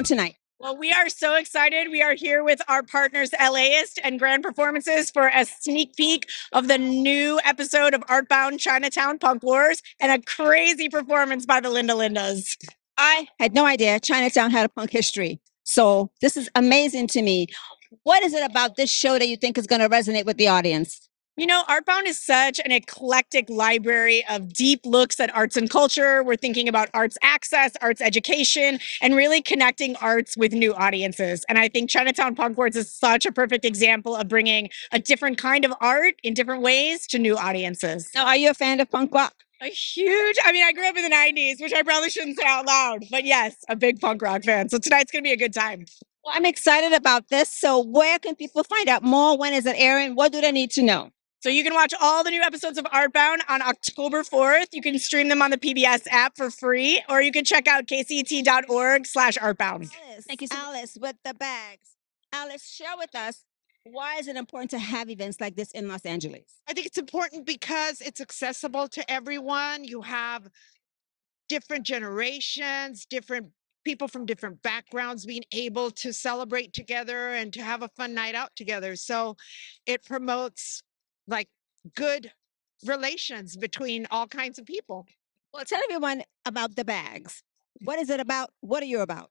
on tonight? Well, we are so excited. We are here with our partners, LAist and Grand Performances, for a sneak peek of the new episode of Artbound Chinatown Punk Wars and a crazy performance by the Linda Lindas. I had no idea Chinatown had a punk history. So this is amazing to me. What is it about this show that you think is going to resonate with the audience? You know, Artbound is such an eclectic library of deep looks at arts and culture. We're thinking about arts access, arts education, and really connecting arts with new audiences. And I think Chinatown Punk Wars is such a perfect example of bringing a different kind of art in different ways to new audiences. Now, are you a fan of punk rock? I mean, I grew up in the 90s, which I probably shouldn't say out loud, but yes, a big punk rock fan. So tonight's going to be a good time. Well, I'm excited about this. So where can people find out more? When is it airing? What do they need to know? So you can watch all the new episodes of Artbound on October 4th. You can stream them on the PBS app for free, or you can check out kcet.org/artbound. Thank you, Alice, with the bags. Alice, share with us, why is it important to have events like this in Los Angeles? I think it's important because it's accessible to everyone. You have different generations, different people from different backgrounds being able to celebrate together and to have a fun night out together. So it promotes like good relations between all kinds of people. Well, tell everyone about the bags. What is it about? What are you about?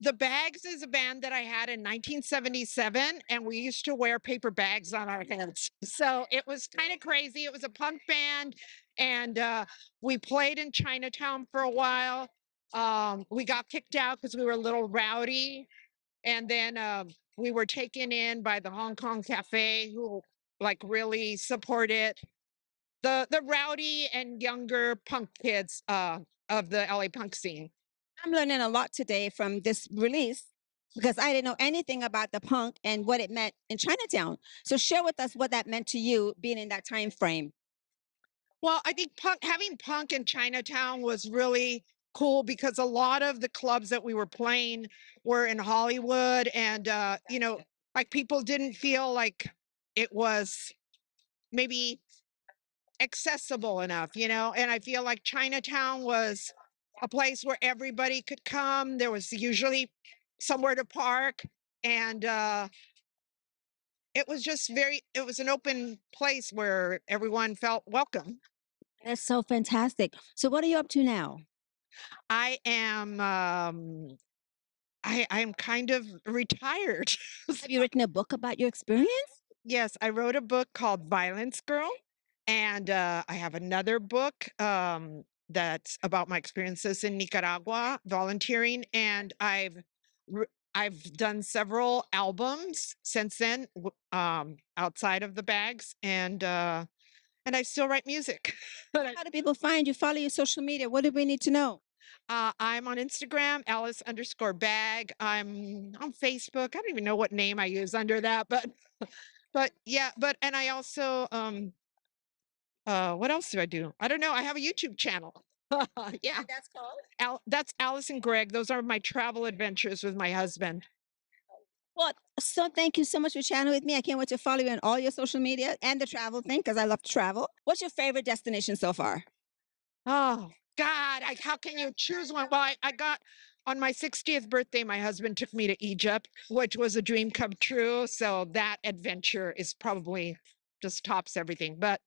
The Bags is a band that I had in 1977, and we used to wear paper bags on our heads. So it was kind of crazy. It was a punk band, and we played in Chinatown for a while. We got kicked out because we were a little rowdy, and then we were taken in by the Hong Kong Cafe, who like really supported the rowdy and younger punk kids of the LA punk scene. I'm learning a lot today from this release because I didn't know anything about the punk and what it meant in Chinatown. So share with us what that meant to you being in that time frame. Well, I think having punk in Chinatown was really cool because a lot of the clubs that we were playing were in Hollywood, and like people didn't feel like it was maybe accessible enough, and I feel like Chinatown was a place where everybody could come. There was usually somewhere to park, and it was an open place where everyone felt welcome. That's so fantastic. So what are you up to now? I am I'm kind of retired. Have you written a book about your experience? Yes, I wrote a book called Violence Girl, and I have another book that's about my experiences in Nicaragua volunteering, and I've done several albums since then, outside of the Bags, and I still write music. How do people find you? Follow your social media. What do we need to know? I'm on Instagram, Alice_bag. I'm on Facebook. I don't even know what name I use under that, but yeah, and I also what else do I do? I don't know. I have a YouTube channel. Yeah. And that's called? That's Alice and Greg. Those are my travel adventures with my husband. Well, so thank you so much for chatting with me. I can't wait to follow you on all your social media and the travel thing because I love to travel. What's your favorite destination so far? Oh God, how can you choose one? Well, I got on my 60th birthday, my husband took me to Egypt, which was a dream come true. So that adventure is probably just tops everything. But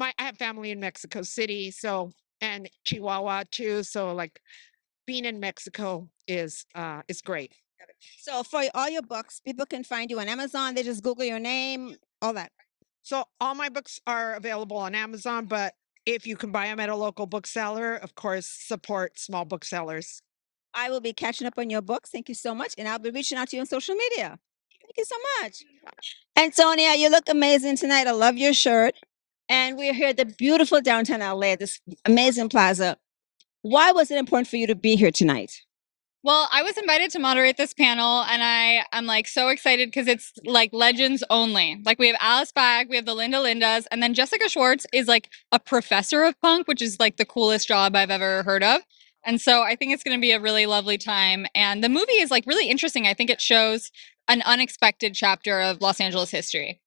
I have family in Mexico City, and Chihuahua too. So like being in Mexico is great. So for all your books, people can find you on Amazon. They just Google your name, all that. So all my books are available on Amazon, but if you can buy them at a local bookseller, of course, support small booksellers. I will be catching up on your books. Thank you so much. And I'll be reaching out to you on social media. Thank you so much. And Sonia, you look amazing tonight. I love your shirt. And we're here at the beautiful downtown LA, this amazing plaza. Why was it important for you to be here tonight? Well, I was invited to moderate this panel, and I'm like so excited because it's like legends only. Like we have Alice Bag, we have the Linda Lindas, and then Jessica Schwartz is like a professor of punk, which is like the coolest job I've ever heard of. And so I think it's going to be a really lovely time. And the movie is like really interesting. I think it shows an unexpected chapter of Los Angeles history.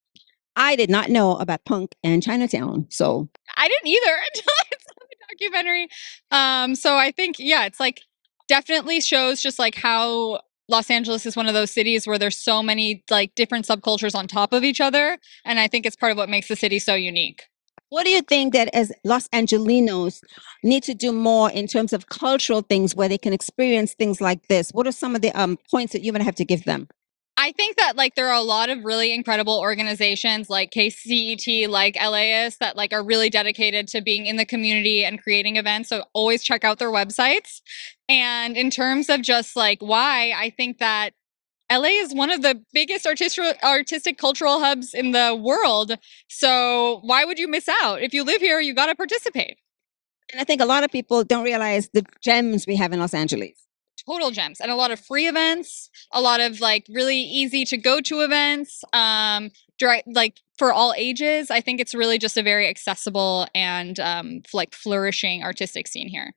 I did not know about punk and Chinatown. So I didn't either until I saw the documentary. So I think, yeah, it's like definitely shows just like how Los Angeles is one of those cities where there's so many like different subcultures on top of each other, and I think it's part of what makes the city so unique. What do you think that as Los Angelinos need to do more in terms of cultural things where they can experience things like this? What are some of the points that you're going to have to give them? I think that like there are a lot of really incredible organizations like KCET, like LAist, that like are really dedicated to being in the community and creating events. So always check out their websites. And in terms of just like why, I think that LA is one of the biggest artistic cultural hubs in the world. So why would you miss out? If you live here, you got to participate. And I think a lot of people don't realize the gems we have in Los Angeles. Total gems and a lot of free events, a lot of like really easy to go to events, like for all ages. I think it's really just a very accessible and like flourishing artistic scene here.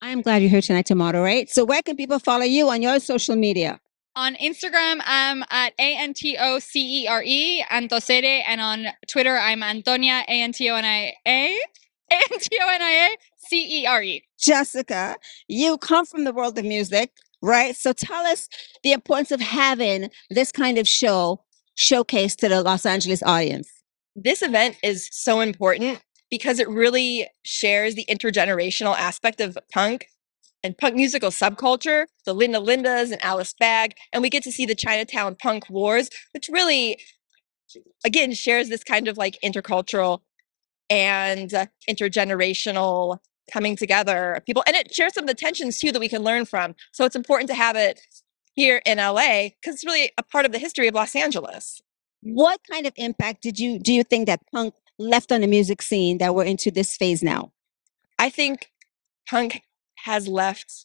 I am glad you're here tonight to moderate. So where can people follow you on your social media? On Instagram, I'm at ANTOCERE, Antocere, and on Twitter, I'm Antonia, ANTONIACERE. Jessica, you come from the world of music, right? So tell us the importance of having this kind of show showcased to the Los Angeles audience. This event is so important because it really shares the intergenerational aspect of punk and punk musical subculture, the Linda Lindas and Alice Bag, and we get to see the Chinatown Punk Wars, which really, again, shares this kind of like intercultural and intergenerational coming together of people, and it shares some of the tensions too that we can learn from. So it's important to have it here in LA because it's really a part of the history of Los Angeles. What kind of impact do you think that punk left on the music scene that we're into this phase now? I think punk has left,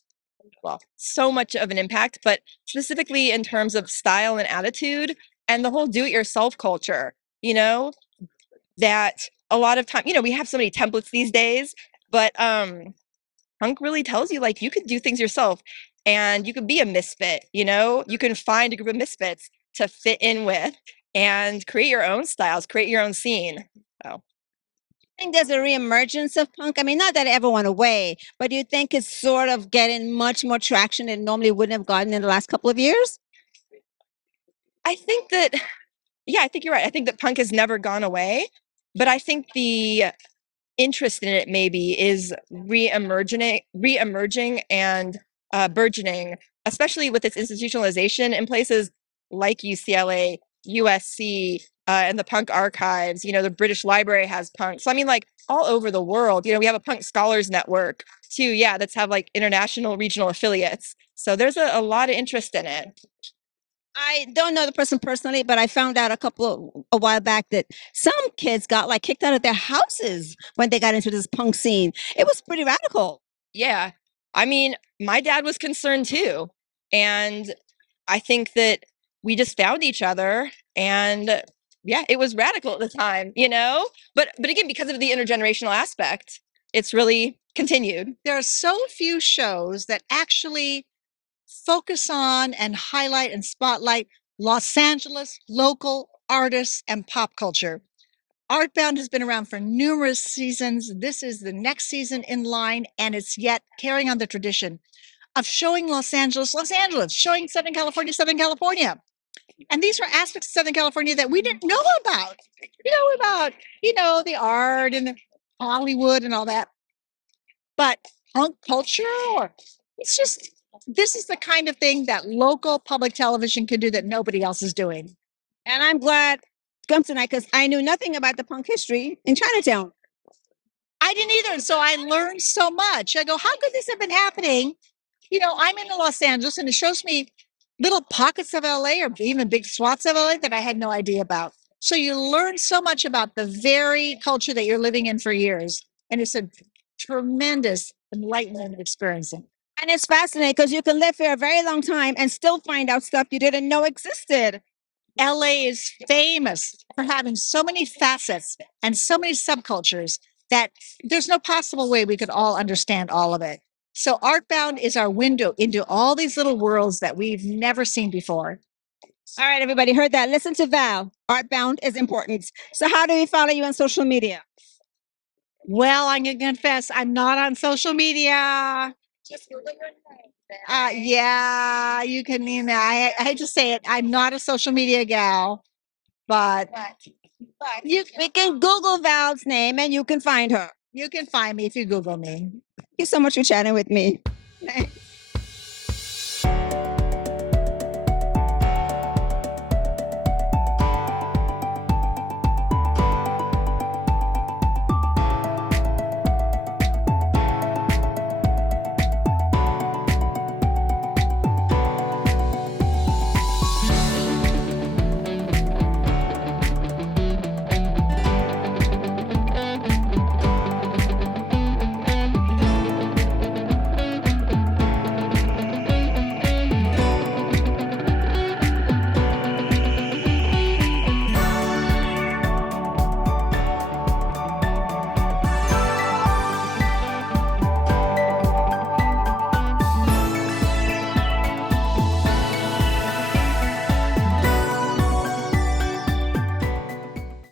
well, so much of an impact, but specifically in terms of style and attitude and the whole do-it-yourself culture, that a lot of time, we have so many templates these days, but punk really tells you like you could do things yourself and you could be a misfit, you can find a group of misfits to fit in with and create your own styles, create your own scene. So I think there's a reemergence of punk. I mean, not that it ever went away, but do you think it's sort of getting much more traction than it normally wouldn't have gotten in the last couple of years? I think that, yeah, I think you're right. I think that punk has never gone away, but I think the interest in it maybe is re-emerging and burgeoning, especially with its institutionalization in places like UCLA, USC, and the punk archives. The British Library has punk. So I mean, like all over the world, we have a punk scholars network too. Yeah, that's have like international regional affiliates. So there's a lot of interest in it. I don't know the person personally, but I found out a while back that some kids got like kicked out of their houses when they got into this punk scene. It was pretty radical. Yeah. I mean, my dad was concerned too. And I think that we just found each other and yeah, it was radical at the time, But again, because of the intergenerational aspect, it's really continued. There are so few shows that actually focus on and highlight and spotlight Los Angeles local artists and pop culture. Artbound has been around for numerous seasons. This is the next season in line, and it's yet carrying on the tradition of showing Los Angeles, showing Southern California. And these are aspects of Southern California that we didn't know about. The art and the Hollywood and all that. But punk culture, this is the kind of thing that local public television can do that nobody else is doing. And I'm glad to come tonight because I knew nothing about the punk history in Chinatown. I didn't either. So I learned so much. I go, how could this have been happening? I'm in Los Angeles and it shows me little pockets of LA or even big swaths of LA that I had no idea about. So you learn so much about the very culture that you're living in for years. And it's a tremendous enlightenment experiencing. And it's fascinating because you can live here a very long time and still find out stuff you didn't know existed. LA is famous for having so many facets and so many subcultures that there's no possible way we could all understand all of it. So Artbound is our window into all these little worlds that we've never seen before. All right, everybody heard that. Listen to Val. Artbound is important. So how do we follow you on social media? Well, I'm going to confess, I'm not on social media. Yeah, you can email. I hate to say it. I'm not a social media gal, but We can Google Val's name and you can find her. you can find me if you Google me. Thank you so much for chatting with me.